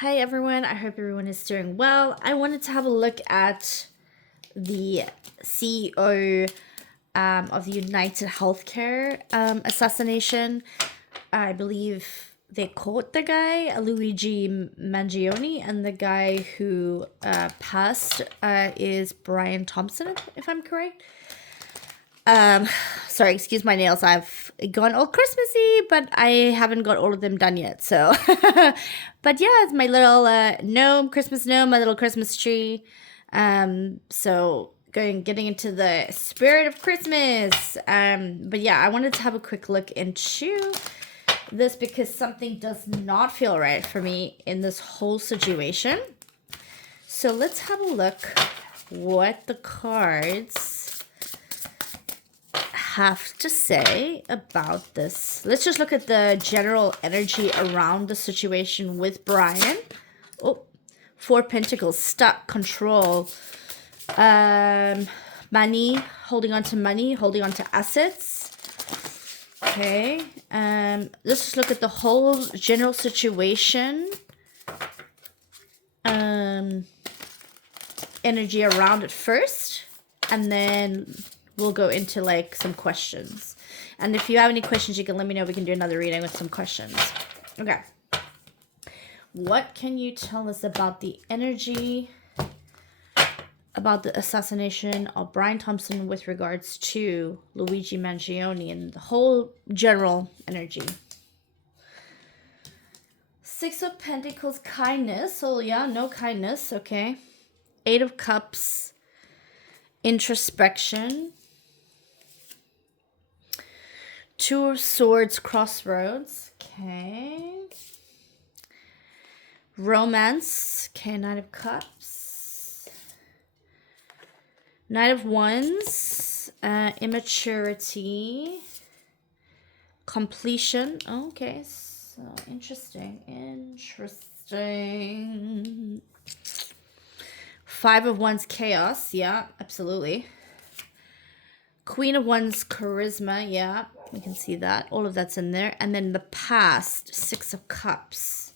Hi everyone, I hope everyone is doing well. I wanted to have a look at the CEO of the United Healthcare assassination. I believe they caught the guy, Luigi Mangione, and the guy who passed is Brian Thompson, if I'm correct. Sorry, excuse my nails. I've gone all Christmassy, but I haven't got all of them done yet. So, but yeah, it's my little gnome, Christmas gnome, my little Christmas tree. So getting into the spirit of Christmas. But yeah, I wanted to have a quick look into this because something does not feel right for me in this whole situation. So let's have a look what the cards have to say about this. Let's just look at the general energy around the situation with Brian. Oh, Four Pentacles, stuck, control, money, holding on to assets. Okay, let's just look at the whole general situation. Energy around it first, and then we'll go into like some questions. And if you have any questions, you can let me know. We can do another reading with some questions. Okay. What can you tell us about the energy, about the assassination of Brian Thompson with regards to Luigi Mangione and the whole general energy? Six of Pentacles, kindness. Oh yeah, no kindness. Okay. Eight of Cups, introspection. Two of Swords, crossroads. Okay. Romance. Okay, Knight of Cups. Knight of Wands. Immaturity. Completion. Okay, so interesting. Five of Wands, chaos. Yeah, absolutely. Queen of Wands, charisma. Yeah, we can see that. All of that's in there. And then the past, Six of Cups.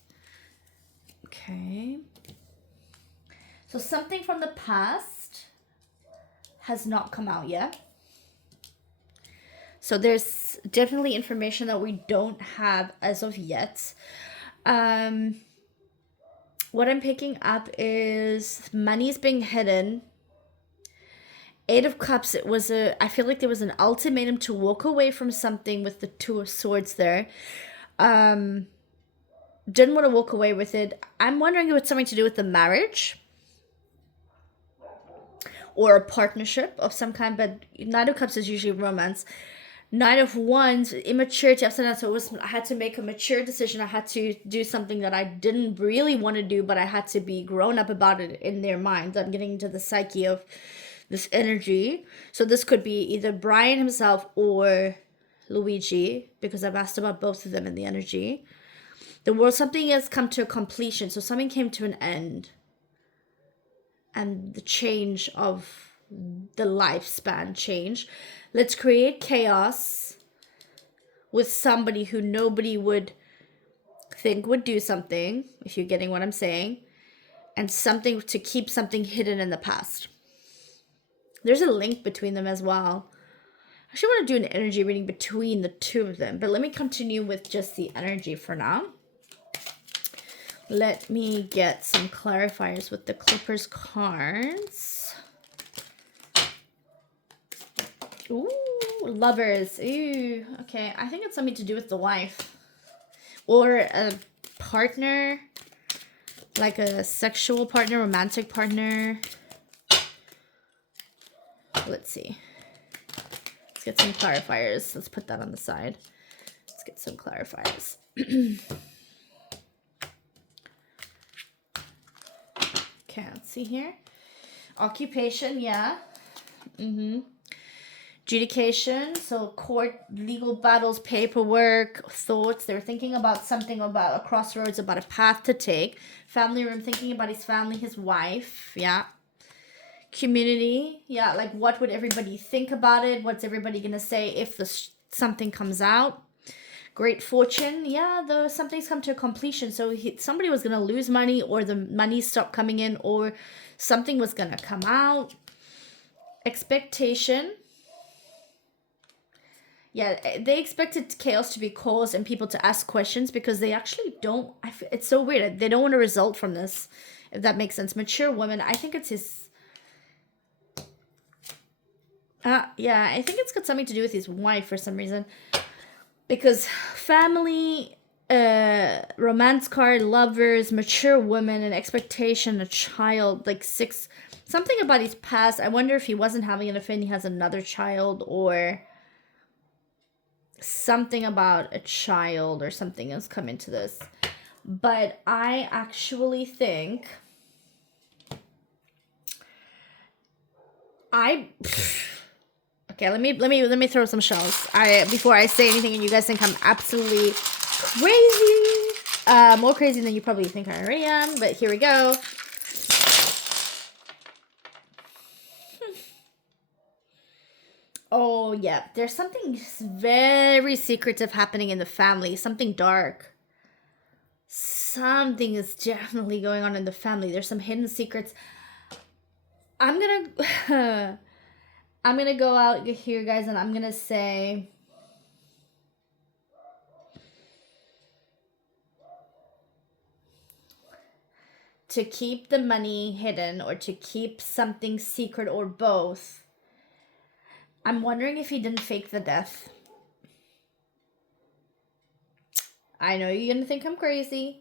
Okay. So something from the past has not come out yet. So there's definitely information that we don't have as of yet. What I'm picking up is money's being hidden. Eight of Cups, I feel like there was an ultimatum to walk away from something with the Two of Swords there. Didn't want to walk away with it. I'm wondering if it's something to do with the marriage or a partnership of some kind, but Knight of Cups is usually romance. Knight of Wands, immaturity, upside down. So I had to make a mature decision. I had to do something that I didn't really want to do, but I had to be grown up about it in their minds. I'm getting into the psyche of this energy. So this could be either Brian himself or Luigi, because I've asked about both of them in the energy. The world, something has come to a completion. So something came to an end. And the change of the lifespan change. Let's create chaos with somebody who nobody would think would do something, if you're getting what I'm saying, and something to keep something hidden in the past. There's a link between them as well. I actually want to do an energy reading between the two of them, but let me continue with just the energy for now. Let me get some clarifiers with the Clippers cards. Ooh, lovers. Ooh, okay. I think it's something to do with the wife. Or a partner, like a sexual partner, romantic partner. Let's see. Let's get some clarifiers. Let's put that on the side. Let's get some clarifiers. Okay, let's see here. Occupation, yeah. Adjudication, so court, legal battles, paperwork, thoughts. They're thinking about something, about a crossroads, about a path to take. Family room, thinking about his family, his wife, yeah. Community, yeah, like what would everybody think about it? What's everybody gonna say if something comes out? Great fortune. Yeah, though something's come to a completion. So somebody was going to lose money, or the money stopped coming in, or something was going to come out. Expectation. Yeah, they expected chaos to be caused and people to ask questions because they actually don't. It's so weird. They don't want a result from this, if that makes sense. Mature woman. I think it's his. Yeah, I think it's got something to do with his wife for some reason. Because family, romance card, lovers, mature woman, an expectation, a child, like six. Something about his past. I wonder if he wasn't having an affair and he has another child, or something about a child or something has come into this. But I actually think okay, let me throw some shells. Before I say anything and you guys think I'm absolutely crazy. More crazy than you probably think I already am, but here we go. Oh, yeah. There's something very secretive happening in the family. Something dark. Something is definitely going on in the family. There's some hidden secrets. I'm gonna... I'm gonna go out here, guys, and I'm gonna say... to keep the money hidden, or to keep something secret, or both. I'm wondering if he didn't fake the death. I know you're gonna think I'm crazy,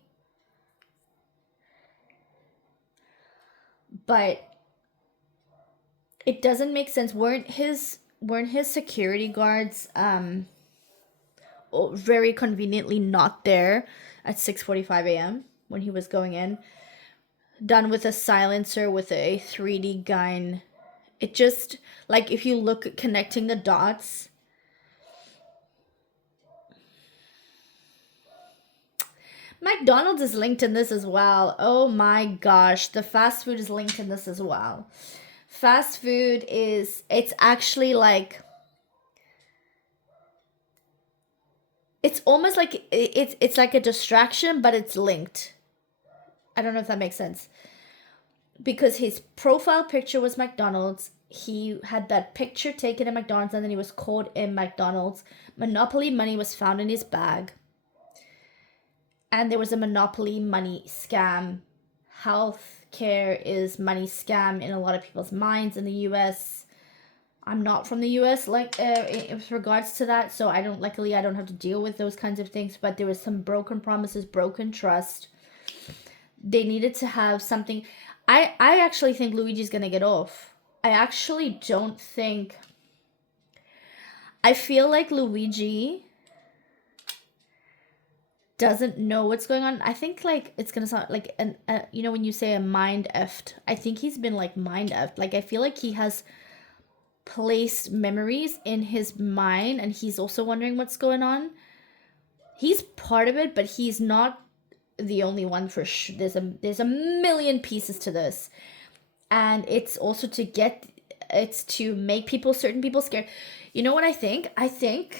but it doesn't make sense. Weren't his security guards very conveniently not there at 6:45 a.m. when he was going in? Done with a silencer with a 3D gun. It just, like, if you look at connecting the dots, McDonald's is linked in this as well. Oh my gosh, the fast food is linked in this as well. Fast food is, it's actually like, it's almost like it's like a distraction, but it's linked. I don't know if that makes sense. Because his profile picture was McDonald's. He had that picture taken at McDonald's, and then he was caught in McDonald's. Monopoly money was found in his bag. And there was a Monopoly money scam. Healthcare is money scam in a lot of people's minds in the US. I'm not from the US, like, with regards to that, so luckily I don't have to deal with those kinds of things, but there was some broken promises, broken trust. They needed to have something. I actually think Luigi's gonna get off. I actually don't think. I feel like Luigi doesn't know what's going on. I think, like, it's gonna sound like when you say a mind effed. I think he's been, like, mind effed. Like, I feel like he has placed memories in his mind, and he's also wondering what's going on. He's part of it, but he's not the only one for sure. There's a million pieces to this, and it's also it's to make certain people scared. You know what I think? I think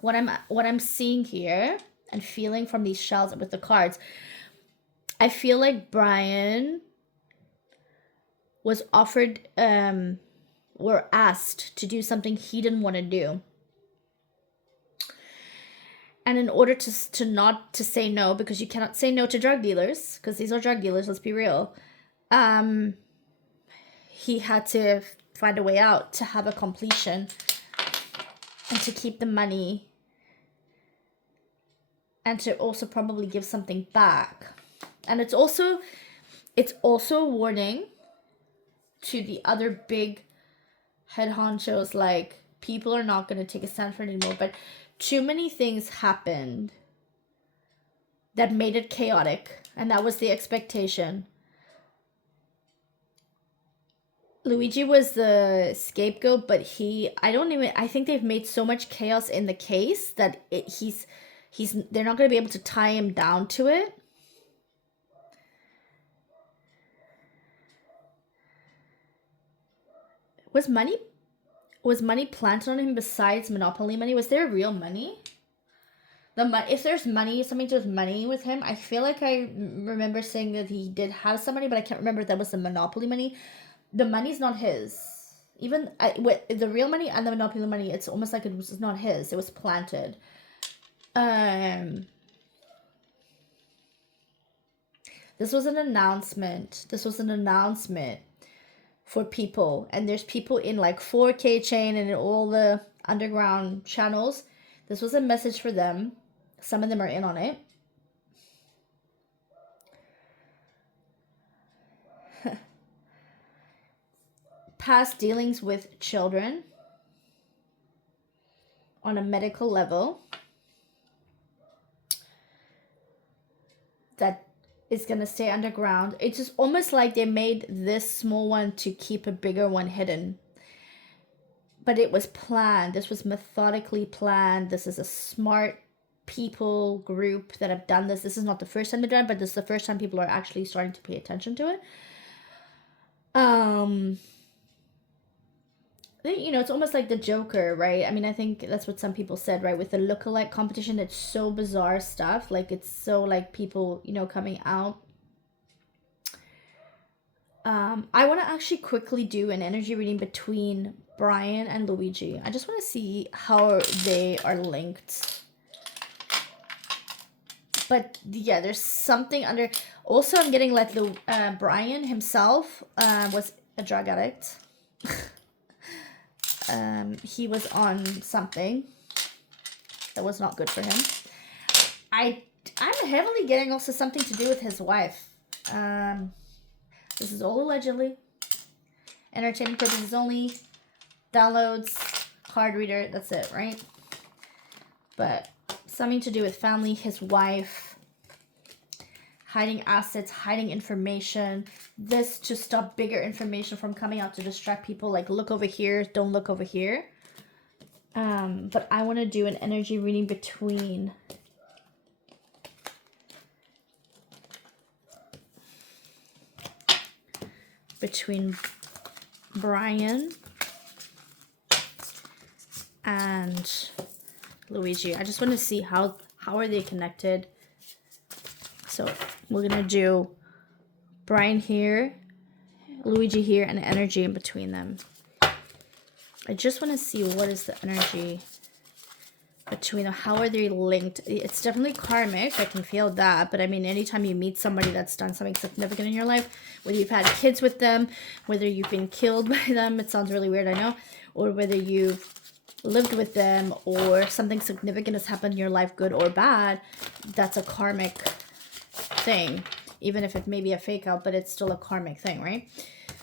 what I'm seeing here and feeling from these shells with the cards, I feel like Brian was offered or asked to do something he didn't want to do. And in order to not to say no, because you cannot say no to drug dealers, because these are drug dealers, let's be real, he had to find a way out to have a completion and to keep the money and to also probably give something back. And it's also a warning to the other big head honchos, like, people are not going to take a stand for it anymore, but too many things happened that made it chaotic, and that was the expectation. Luigi was the scapegoat, but I think they've made so much chaos in the case that they're not going to be able to tie him down to it. Was money planted on him besides Monopoly money? Was there real money? if there's money, something to do with money with him. I feel like I remember saying that he did have some money, but I can't remember if that was the Monopoly money. The money's not his. Even with the real money and the Monopoly money, it's almost like it was not his. It was planted. This was an announcement. This was an announcement for people, and there's people in like 4K chain and in all the underground channels. This was a message for them. Some of them are in on it. Past dealings with children on a medical level that is going to stay underground. It's just almost like they made this small one to keep a bigger one hidden. But it was planned. This was methodically planned. This is a smart people group that have done this. This is not the first time they've done it, but this is the first time people are actually starting to pay attention to it. You know, it's almost like the Joker, right? I mean, I think that's what some people said, right? With the lookalike competition, it's so bizarre stuff. Like, it's so, like, people, you know, coming out. I want to actually quickly do an energy reading between Brian and Luigi. I just want to see how they are linked. But, yeah, there's something under... Also, I'm getting, like, the Brian himself was a drug addict. He was on something that was not good for him. I'm heavily getting also something to do with his wife. This is all allegedly. Entertainment purposes only. Downloads, card reader, that's it, right? But something to do with family, his wife, hiding assets, hiding information. This to stop bigger information from coming out to distract people. Like, look over here, don't look over here. But I want to do an energy reading between Brian and Luigi. I just want to see how are they connected. So we're gonna do Brian here, Luigi here, and energy in between them. I just want to see what is the energy between them. How are they linked? It's definitely karmic. I can feel that. But I mean, anytime you meet somebody that's done something significant in your life, whether you've had kids with them, whether you've been killed by them, it sounds really weird, I know, or whether you've lived with them or something significant has happened in your life, good or bad, that's a karmic thing. Even if it may be a fake out, but it's still a karmic thing, right?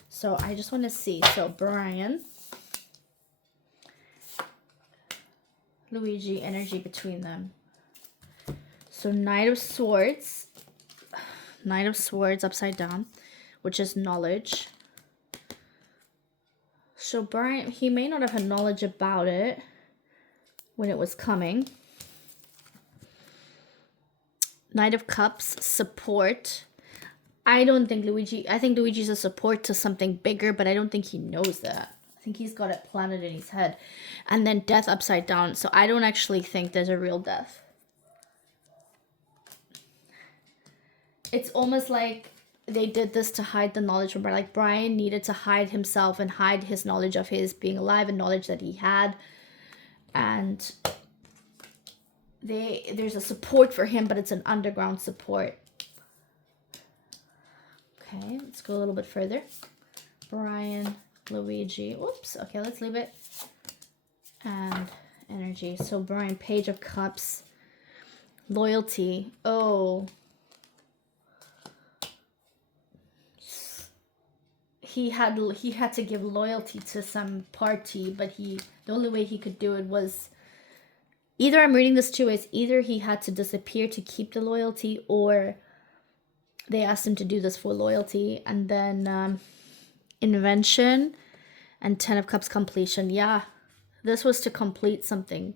So I just want to see. So Brian, Luigi, energy between them. So Knight of Swords upside down, which is knowledge. So Brian, he may not have had knowledge about it when it was coming. Knight of Cups, support. I think Luigi's a support to something bigger, but I don't think he knows that. I think he's got it planted in his head. And then death upside down. So I don't actually think there's a real death. It's almost like they did this to hide the knowledge from Brian. Like, Brian needed to hide himself and hide his knowledge of his being alive and knowledge that he had. And there's a support for him, but it's an underground support. Okay, let's go a little bit further. Brian, Luigi. Oops. Okay, let's leave it. And energy. So Brian, Page of Cups. Loyalty. Oh. He had to give loyalty to some party, but the only way he could do it was either, I'm reading this too, is either he had to disappear to keep the loyalty, or they asked him to do this for loyalty. And then invention and 10 of Cups, completion. Yeah, this was to complete something.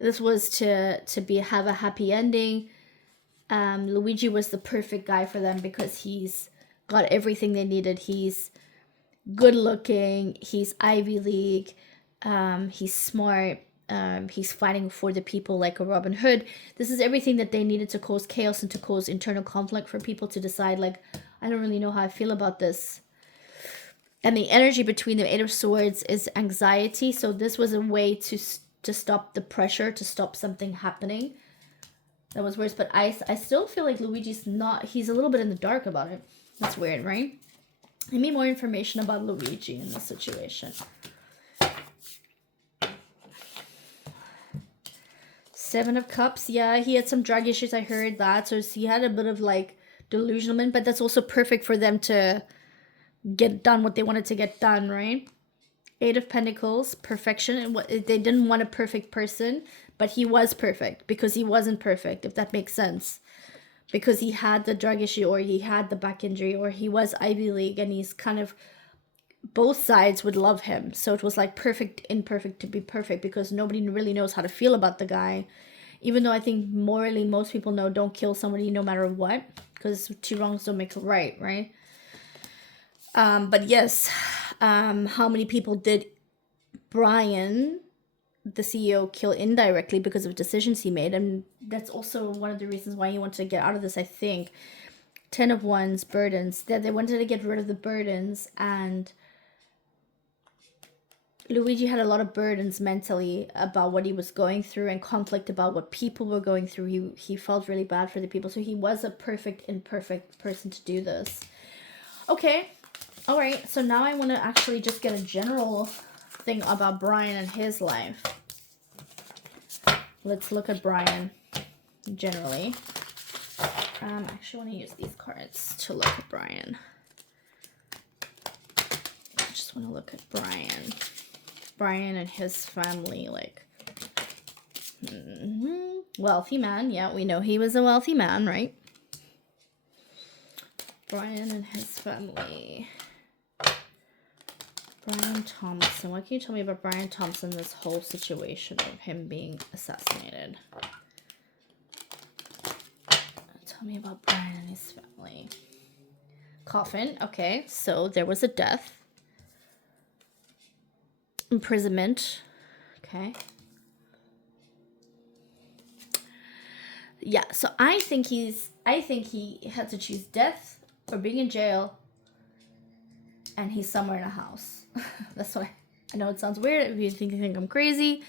This was to have a happy ending. Luigi was the perfect guy for them because he's got everything they needed. He's good looking. He's Ivy League. He's smart. He's fighting for the people like a Robin Hood. This is everything that they needed to cause chaos and to cause internal conflict for people to decide, like, I don't really know how I feel about this. And the energy between the Eight of Swords is anxiety. So this was a way to stop the pressure, to stop something happening. That was worse. But I still feel like Luigi's not, he's a little bit in the dark about it. That's weird, right? Give me more information about Luigi in this situation. Seven of Cups. Yeah, he had some drug issues. I heard that. So he had a bit of like delusionalment, but that's also perfect for them to get done what they wanted to get done, right? Eight of Pentacles, perfection. And what they didn't want a perfect person, but he was perfect because he wasn't perfect, if that makes sense. Because he had the drug issue, or he had the back injury, or he was Ivy League, and he's kind of, both sides would love him. So it was like perfect, imperfect to be perfect, because nobody really knows how to feel about the guy. Even though I think morally most people know don't kill somebody no matter what, because two wrongs don't make a right, right? But yes, how many people did Brian, the CEO, kill indirectly because of decisions he made? And that's also one of the reasons why he wanted to get out of this, I think. 10 of Wands, burdens. That they wanted to get rid of the burdens, and Luigi had a lot of burdens mentally about what he was going through, and conflict about what people were going through. He felt really bad for the people. So he was a perfect, imperfect person to do this. Okay. All right. So now I want to actually just get a general thing about Brian and his life. Let's look at Brian generally. I actually want to use these cards to look at Brian. I just want to look at Brian. Brian and his family, like, wealthy man. Yeah, we know he was a wealthy man, right? Brian and his family. Brian Thompson. What can you tell me about Brian Thompson, this whole situation of him being assassinated? Tell me about Brian and his family. Coffin. Okay, so there was a death. Imprisonment. Okay. Yeah, so I think he had to choose death or being in jail, and he's somewhere in a house. That's why I know it sounds weird if you think I'm crazy.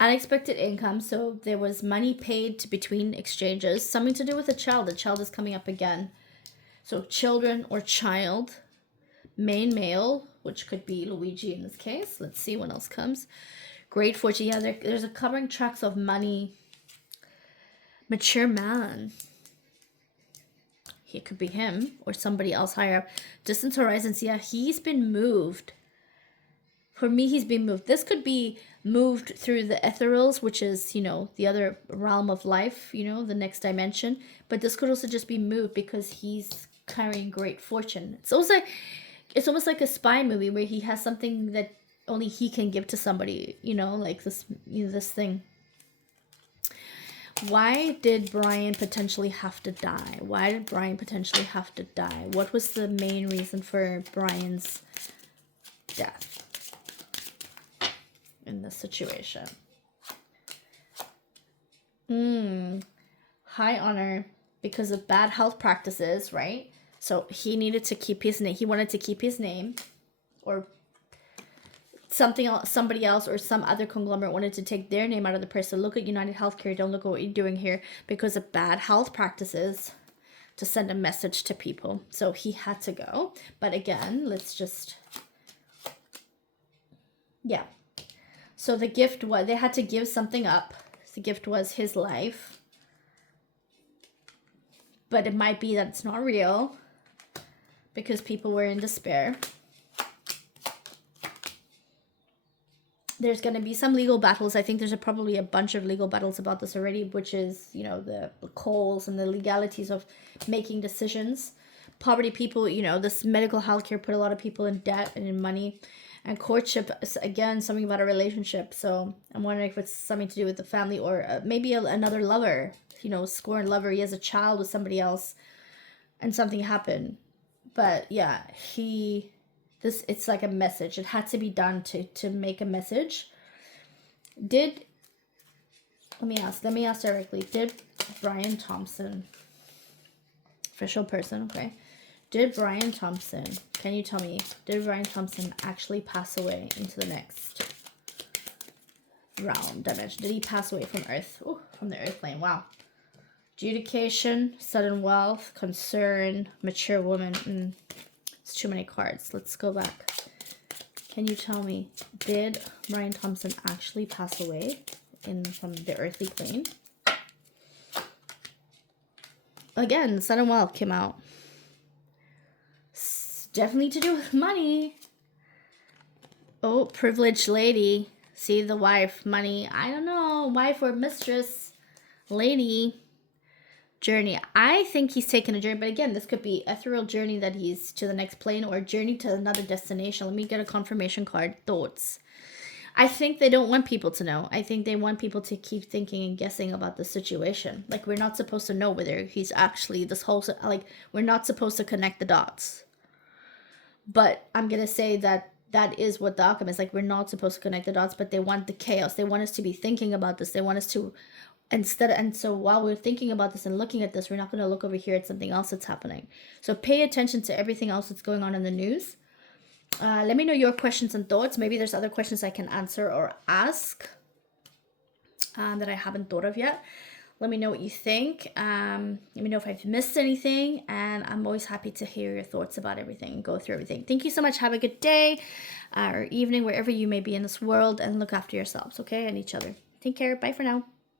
Unexpected income, so there was money paid between exchanges. Something to do with a child. The child is coming up again. So children or child. Main male, which could be Luigi in this case. Let's see what else comes. Great fortune. Yeah, there's a covering tracks of money. Mature man. It could be him or somebody else higher up. Distant horizons. Yeah, he's been moved. For me, he's been moved. This could be moved through the ethereals, which is, the other realm of life, the next dimension. But this could also just be moved because he's carrying great fortune. It's almost like a spy movie where he has something that only he can give to somebody, like this, this thing. Why did Brian potentially have to die? Why did Brian potentially have to die? What was the main reason for Brian's death in this situation? High honor because of bad health practices, right? So he needed to keep his name. He wanted to keep his name, or something else, somebody else or some other conglomerate wanted to take their name out of the person. Look at UnitedHealth. Don't look at what you're doing here, because of bad health practices, to send a message to people. So he had to go. But again, let's just, yeah. So the gift was, they had to give something up. The gift was his life. But it might be that it's not real, because people were in despair. There's going to be some legal battles. I think there's probably a bunch of legal battles about this already, which is, the calls and the legalities of making decisions. Poverty people, this medical healthcare put a lot of people in debt and in money. And courtship is, again, something about a relationship. So I'm wondering if it's something to do with the family, or maybe another lover, scorned lover. He has a child with somebody else and something happened. But yeah, it's like a message. It had to be done to make a message. Did Let me ask directly. Did Brian Thompson, official person, okay? Did Brian Thompson, can you tell me, did Brian Thompson actually pass away into the next realm, dimension? Did he pass away from Earth? Oh, from the Earth plane, wow. Adjudication, sudden wealth, concern, mature woman. It's too many cards. Let's go back. Can you tell me, did Brian Thompson actually pass away from the earthly plane? Again, sudden wealth came out. Definitely to do with money. Oh, privileged lady. See, the wife, money. I don't know, wife or mistress, lady. Journey. I think he's taken a journey, but again, this could be a ethereal journey that he's to the next plane or a journey to another destination. Let me get a confirmation card. Thoughts. I think they don't want people to know. I think they want people to keep thinking and guessing about the situation. Like, we're not supposed to know whether he's actually this whole, like, we're not supposed to connect the dots. But I'm going to say that that is what the outcome is. Like, we're not supposed to connect the dots, but they want the chaos. They want us to be thinking about this. They want us to and so while we're thinking about this and looking at this, we're not going to look over here at something else that's happening. So pay attention to everything else that's going on in the news. Let me know your questions and thoughts. Maybe there's other questions I can answer or ask that I haven't thought of yet. Let me know what you think. Let me know if I've missed anything. And I'm always happy to hear your thoughts about everything and go through everything. Thank you so much. Have a good day or evening, wherever you may be in this world. And look after yourselves, okay? And each other. Take care. Bye for now.